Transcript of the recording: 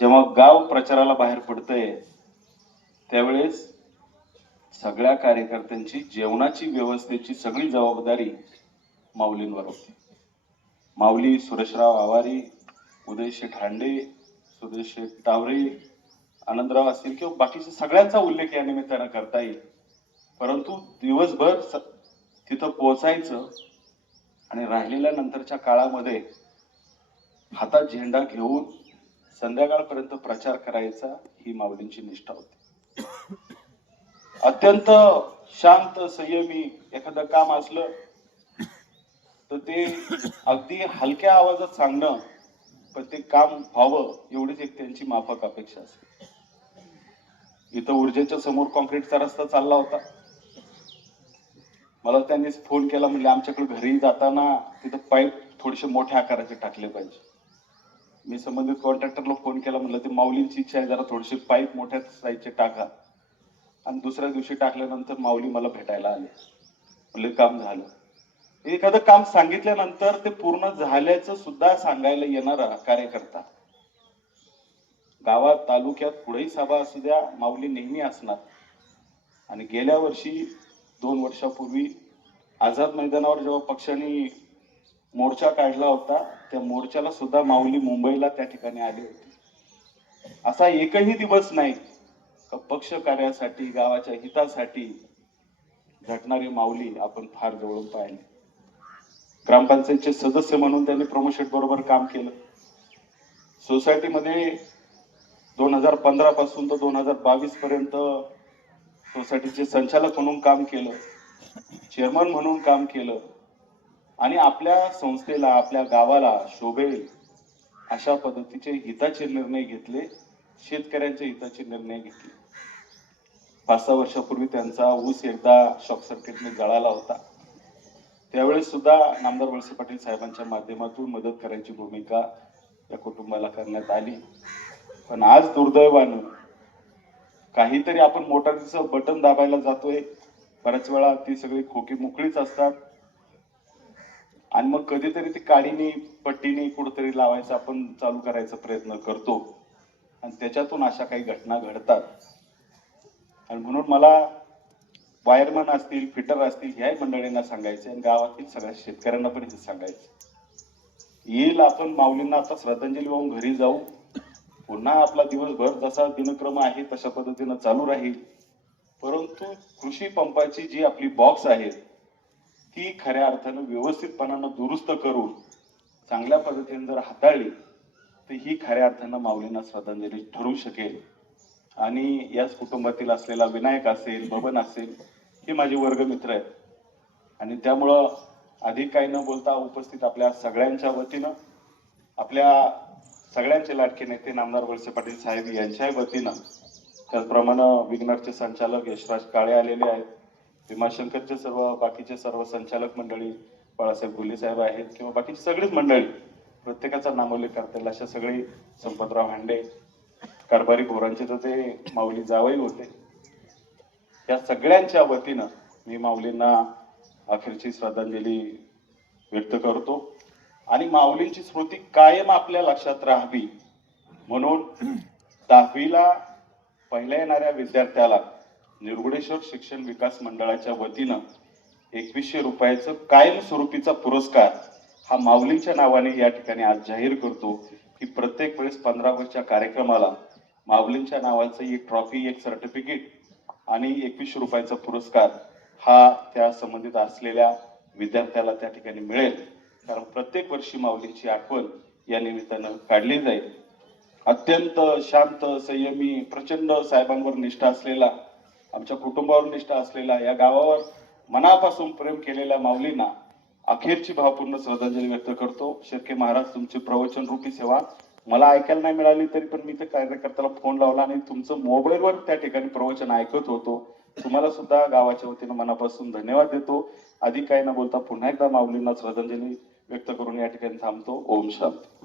जेव्हा गाव प्रचाराला बाहेर पडतंय त्यावेळेस सगळ्या कार्यकर्त्यांची जेवणाची व्यवस्थेची सगळी जबाबदारी माऊलींवर होती. माऊली सुरेशराव आवारी उदय शेठ हांडे सुदेश शेठ टावरे आनंदराव असतील किंवा बाकीच्या सगळ्यांचा उल्लेख या निमित्तानं करता येईल. परंतु दिवसभर स- तिथं पोहोचायचं आणि राहिलेल्या नंतरच्या काळामध्ये हातात झेंडा घेऊन संध्याकाळपर्यंत प्रचार करायचा ही माऊलींची निष्ठा होती. अत्यंत शांत संयमी एखादं काम असलं तर ते अगदी हलक्या आवाजात सांगणं पण ते काम व्हावं एवढीच एक त्यांची माफक अपेक्षा असते इथं ऊर्जेच्या समोर कॉन्क्रीटचा रस्ता चालला होता. मला त्यांनी फोन केला म्हणजे आमच्याकडे घरी जाताना तिथं पाईप थोडेसे मोठ्या आकाराचे टाकले पाहिजे. मी संबंधित कॉन्ट्रॅक्टरला फोन केला म्हटलं ते माऊलींची इच्छा आहे जरा थोडीशी पाईप मोठ्या साईजचे टाका. आणि दुसऱ्या दिवशी टाकल्यानंतर माऊली मला भेटायला आले. म्हणले काम झालं. एखादं काम सांगितल्यानंतर ते पूर्ण झाल्याचं सुद्धा सांगायला येणारा कार्यकर्ता. गावात तालुक्यात पुढेही सभा असू द्या माऊली नेहमी असणार. आणि गेल्या वर्षी दोन वर्षापूर्वी आझाद मैदानावर जेव्हा पक्षाने मोर्चा काढला होता. त्या मोर्चाला सुद्धा माऊली मुंबईला त्या ठिकाणी आली होती. असा एकही दिवस नाही का पक्ष कार्यासाठी गावाच्या हितासाठी झटणारी माऊली आपण फार जवळून पाहिली. ग्रामपंचायतचे सदस्य म्हणून त्यांनी प्रमोशेट बरोबर काम केलं. सोसायटीमध्ये दोन हजार पंधरा पासून तर दोन हजार बावीस पर्यंत सोसायटीचे संचालक म्हणून काम केलं. चेअरमन म्हणून काम केलं. आणि आपल्या संस्थेला आपल्या गावाला शोभेल अशा पद्धतीचे हिताचे निर्णय घेतले शेतकऱ्यांच्या हिताचे निर्णय घेतले. पाच सहा वर्षापूर्वी त्यांचा ऊस एकदा शॉर्ट सर्किटने जळाला होता. त्यावेळेस सुद्धा नामदार वळसे पाटील साहेबांच्या माध्यमातून मदत करायची भूमिका या कुटुंबाला करण्यात आली. पण आज दुर्दैवानं काहीतरी आपण मोटारीचं बटन दाबायला जातोय. बऱ्याच वेळा ती सगळी खोकी मोकळीच असतात. आणि मग कधीतरी ती काडीने पट्टीने कुठेतरी लावायचा आपण चालू करायचा प्रयत्न करतो. आणि त्याच्यातून अशा काही घटना घडतात. आणि म्हणून मला वायरमन असतील फिटर असतील ह्याही मंडळींना सांगायचे आणि गावातील सगळ्या शेतकऱ्यांना पण हे सांगायचं येईल आपण माऊलींना आता श्रद्धांजली वाहून घरी जाऊ. पुन्हा आपला दिवसभर जसा दिनक्रम आहे तशा पद्धतीनं चालू राहील. परंतु कृषी पंपाची जी आपली बॉक्स आहे ती खऱ्या अर्थानं व्यवस्थितपणानं दुरुस्त करून चांगल्या पद्धतीने जर हाताळली तर ही खऱ्या अर्थानं माऊलींना श्रद्धांजली ठरू शकेल. आणि याच कुटुंबातील असलेला विनायक असेल बबन असेल हे माझे वर्गमित्र आहेत. आणि त्यामुळं अधिक काही न बोलता उपस्थित आपल्या सगळ्यांच्या वतीनं आपल्या सगळ्यांचे लाडके नेते नामदार वळसे पाटील साहेब यांच्याही वतीनं त्याचप्रमाणे विग्नरचे संचालक यशराज काळे आलेले आहेत. भीमाशंकरचे सर्व बाकीचे सर्व संचालक मंडळी बाळासाहेब गुले साहेब आहेत किंवा बाकीची सगळीच मंडळी प्रत्येकाचा नामोल्लेख करता येईल अशा सगळी संपतराव हांडे कारभारी बोरांचे तर ते माऊली जावई होते. या सगळ्यांच्या वतीनं मी माऊलींना अखेरची श्रद्धांजली व्यक्त करतो. आणि माऊलींची स्मृती कायम आपल्या लक्षात राहावी म्हणून दहावीला पहिल्या येणाऱ्या विद्यार्थ्याला निर्गुडेश्वर शिक्षण विकास मंडळाच्या वतीनं एकवीसशे रुपयाचं कायमस्वरूपीचा पुरस्कार हा माऊलींच्या नावाने या ठिकाणी आज जाहीर करतो. की प्रत्येक वेळेस पंधरा वर्षच्या कार्यक्रमाला माऊलींच्या नावाचं एक ट्रॉफी एक सर्टिफिकेट आणि एकवीसशे रुपयाचा पुरस्कार हा त्या संबंधित असलेल्या विद्यार्थ्याला त्या ठिकाणी मिळेल. कारण प्रत्येक वर्षी माऊलींची आठवण या निमित्तानं काढली जाईल. अत्यंत शांत संयमी प्रचंड साहेबांवर निष्ठा असलेला आमच्या कुटुंबावर निष्ठा असलेला या गावावर मनापासून प्रेम केलेल्या माऊलींना अखेरची भावपूर्ण श्रद्धांजली व्यक्त करतो. शेतके महाराज तुमची प्रवचन रूपी सेवा मला ऐकायला नाही मिळाली तरी पण मी ते कार्यकर्त्याला फोन लावला आणि तुमचं मोबाईलवर त्या ठिकाणी प्रवचन ऐकत होतो. तुम्हाला सुद्धा गावाच्या वतीनं मनापासून धन्यवाद देतो. अधिक काही न बोलता पुन्हा एकदा माऊलींना श्रद्धांजली व्यक्त करून या ठिकाणी थांबतो. ओम शांती.